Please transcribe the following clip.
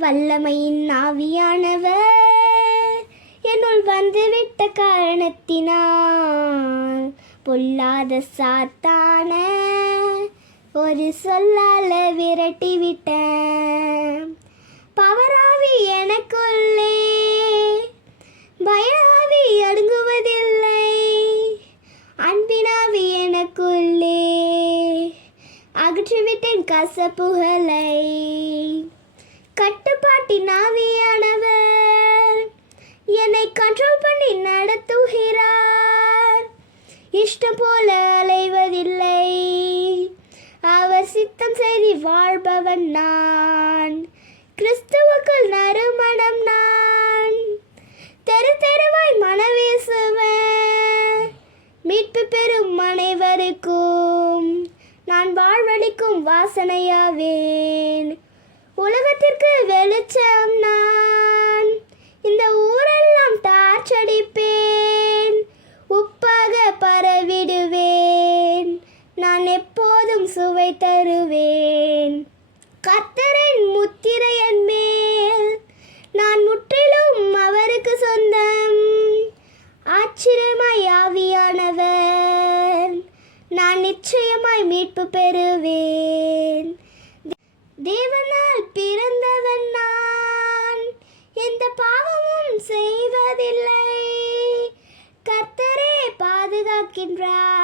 வல்லமையின் ஆவியானவர் என்னுள் வந்துவிட்ட காரணத்தினால் பொல்லாத சாத்தான ஒரு சொல்லால விரட்டிவிட்டேன். பவராவி எனக்குள்ளே பயாவி அடங்குவதில்லை. அன்பினாவி எனக்குள்ளே அகற்றிவிட்டேன் கசப்புகளை. கட்டுப்பாட்டின் ஆவியானவர் என்னை கண்ட்ரோல் பண்ணி நடத்துகிறார். இஷ்டம் போல அலைவதில்லை, அவர் சித்தம் செய்து வாழ்பவன் நான். கிறிஸ்துவுக்குள் நறுமணம் நான். தெரு தெருவாய் மனவீசுவேன். மீட்பு பெறும் அனைவருக்கும் நான் வாழ்வளிக்கும் வாசனையாவேன். உலகத்திற்கு வெளிச்சம் நான். இந்த ஊரெல்லாம் டார்ச்சடிப்பேன். உப்பாக பரவிடுவேன். நான் எப்போதும் சுவை தருவேன். கர்த்தரின் முத்திரை என் மேல். நான் முற்றிலும் அவருக்கு சொந்தம். ஆச்சரியமாய் ஆவியானவர் நான் நிச்சயமாய் மீட்பு பெறுவேன். தேவனால் பிறந்தவன் நான், எந்த பாவமும் செய்வதில்லை. கர்த்தரே பாதுகாக்கின்றார்.